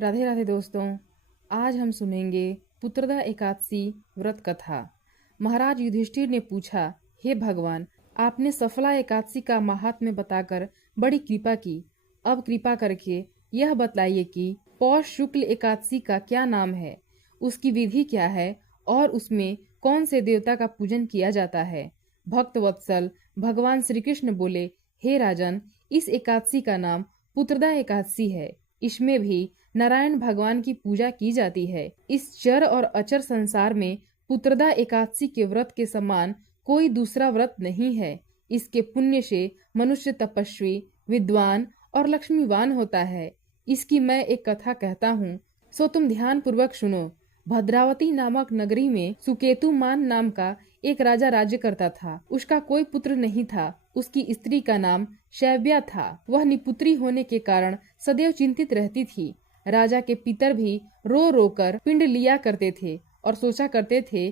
राधे राधे दोस्तों। आज हम सुनेंगे पुत्रदा एकादशी व्रत कथा। महाराज युधिष्ठिर ने पूछा, हे भगवान, आपने सफला एकादशी का महात्म्य बताकर बड़ी कृपा की। अब कृपा करके यह बतलाइए कि पौष शुक्ल एकादशी का क्या नाम है, उसकी विधि क्या है और उसमें कौन से देवता का पूजन किया जाता है। भक्त वत्सल भगवान श्री कृष्ण बोले, हे राजन, इस एकादशी का नाम पुत्रदा एकादशी है। इसमें भी नारायण भगवान की पूजा की जाती है। इस चर और अचर संसार में पुत्रदा एकादशी के व्रत के समान कोई दूसरा व्रत नहीं है। इसके पुण्य से मनुष्य तपस्वी, विद्वान और लक्ष्मीवान होता है। इसकी मैं एक कथा कहता हूँ, सो तुम ध्यान पूर्वक सुनो। भद्रावती नामक नगरी में सुकेतुमान नाम का एक राजा राज्य करता था। उसका कोई पुत्र नहीं था। उसकी स्त्री का नाम शैव्या था। वह निपुत्री होने के कारण सदैव चिंतित रहती थी। राजा के पितर भी रो रो कर पिंड लिया करते थे और सोचा करते थे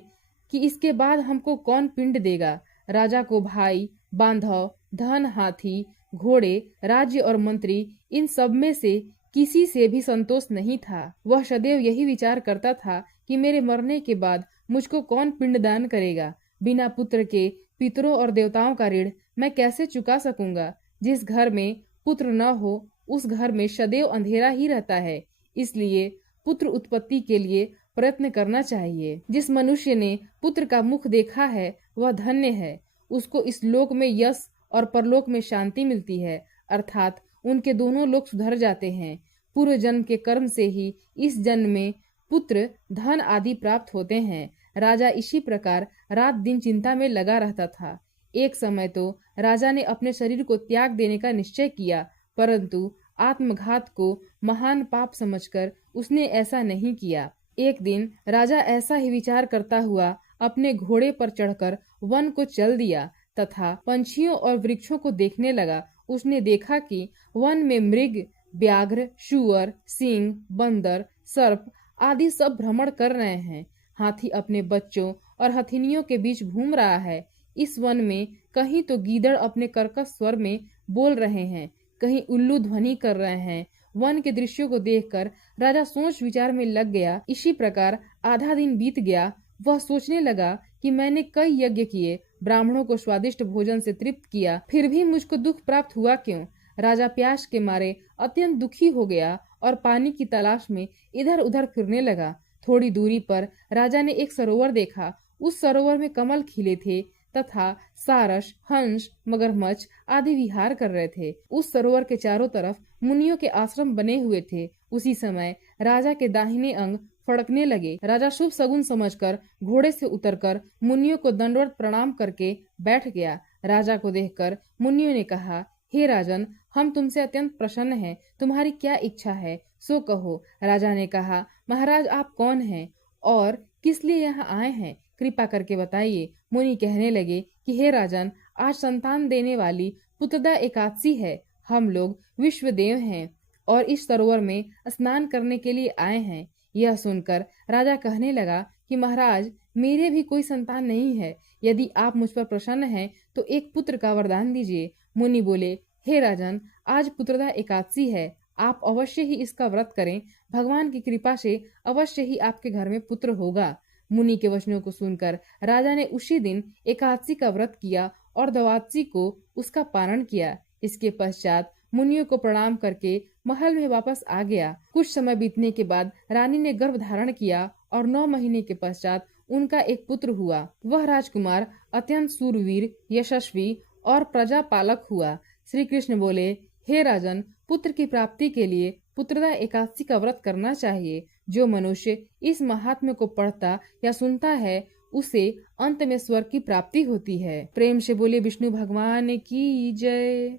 कि इसके बाद हमको कौन पिंड देगा। राजा को भाई, बांधव, धन, हाथी, घोड़े, राज्य और मंत्री, इन सब में से किसी से भी संतोष नहीं था। वह सदैव यही विचार करता था कि मेरे मरने के बाद मुझको कौन पिंडदान करेगा। बिना पुत्र के पितरों और देवताओं का ऋण मैं कैसे चुका सकूंगा। जिस घर में पुत्र न हो उस घर में सदैव अंधेरा ही रहता है। इसलिए पुत्र उत्पत्ति के लिए प्रयत्न करना चाहिए। जिस मनुष्य ने पुत्र का मुख देखा है वह धन्य है। उसको इस लोक में यश और परलोक में शांति मिलती है, अर्थात उनके दोनों लोक सुधर जाते हैं। पूर्व जन्म के कर्म से ही इस जन्म में पुत्र, धन आदि प्राप्त होते हैं। राजा इसी प्रकार रात दिन चिंता में लगा रहता था। एक समय तो राजा ने अपने शरीर को त्याग देने का निश्चय किया, परंतु आत्मघात को महान पाप समझकर उसने ऐसा नहीं किया। एक दिन राजा ऐसा ही विचार करता हुआ अपने घोड़े पर चढ़कर वन को चल दिया तथा पंछियों और वृक्षों को देखने लगा। उसने देखा कि वन में मृग, व्याघ्र, शुअर, सिंह, बंदर, सर्प आदि सब भ्रमण कर रहे हैं। हाथी अपने बच्चों और हथिनियों के बीच घूम रहा है। इस वन में कहीं तो गीदड़ अपने कर्कश स्वर में बोल रहे हैं, कहीं उल्लू ध्वनि कर रहे हैं। वन के दृश्यों को देखकर राजा सोच विचार में लग गया। इसी प्रकार आधा दिन बीत गया। वह सोचने लगा कि मैंने कई यज्ञ किए, ब्राह्मणों को स्वादिष्ट भोजन से तृप्त किया, फिर भी मुझको दुख प्राप्त हुआ क्यों। राजा प्यास के मारे अत्यंत दुखी हो गया और पानी की तलाश में इधर उधर फिरने लगा। थोड़ी दूरी पर राजा ने एक सरोवर देखा। उस सरोवर में कमल खिले थे तथा सारस, हंस, मगरमच्छ आदि विहार कर रहे थे। उस सरोवर के चारों तरफ मुनियों के आश्रम बने हुए थे। उसी समय राजा के दाहिने अंग फड़कने लगे। राजा शुभ शगुन समझकर घोड़े से उतरकर मुनियों को दंडवत प्रणाम करके बैठ गया। राजा को देखकर मुनियों ने कहा, हे राजन, हम तुमसे अत्यंत प्रसन्न हैं। तुम्हारी क्या इच्छा है सो कहो। राजा ने कहा, महाराज, आप कौन हैं और किस लिए यहाँ आए हैं, कृपा करके बताइए। मुनि कहने लगे कि हे राजन, आज संतान देने वाली पुत्रदा एकादशी है। हम लोग विश्वदेव हैं और इस सरोवर में स्नान करने के लिए आए हैं। यह सुनकर राजा कहने लगा कि महाराज, मेरे भी कोई संतान नहीं है। यदि आप मुझ पर प्रसन्न हैं तो एक पुत्र का वरदान दीजिए। मुनि बोले, हे राजन, आज पुत्रदा एकादशी है। आप अवश्य ही इसका व्रत करें। भगवान की कृपा से अवश्य ही आपके घर में पुत्र होगा। मुनि के वचनों को सुनकर राजा ने उसी दिन एकादशी का व्रत किया और द्वादशी को उसका पारण किया। इसके पश्चात मुनियों को प्रणाम करके महल में वापस आ गया। कुछ समय बीतने के बाद रानी ने गर्भ धारण किया और 9 महीने के पश्चात उनका एक पुत्र हुआ। वह राजकुमार अत्यंत सूरवीर, यशस्वी और प्रजा पालक हुआ। श्री कृष्ण बोले, हे राजन, पुत्र की प्राप्ति के लिए पुत्रदा एकादशी का व्रत करना चाहिए। जो मनुष्य इस महात्म्य को पढ़ता या सुनता है उसे अंत में स्वर्ग की प्राप्ति होती है। प्रेम से बोले विष्णु भगवान की जय।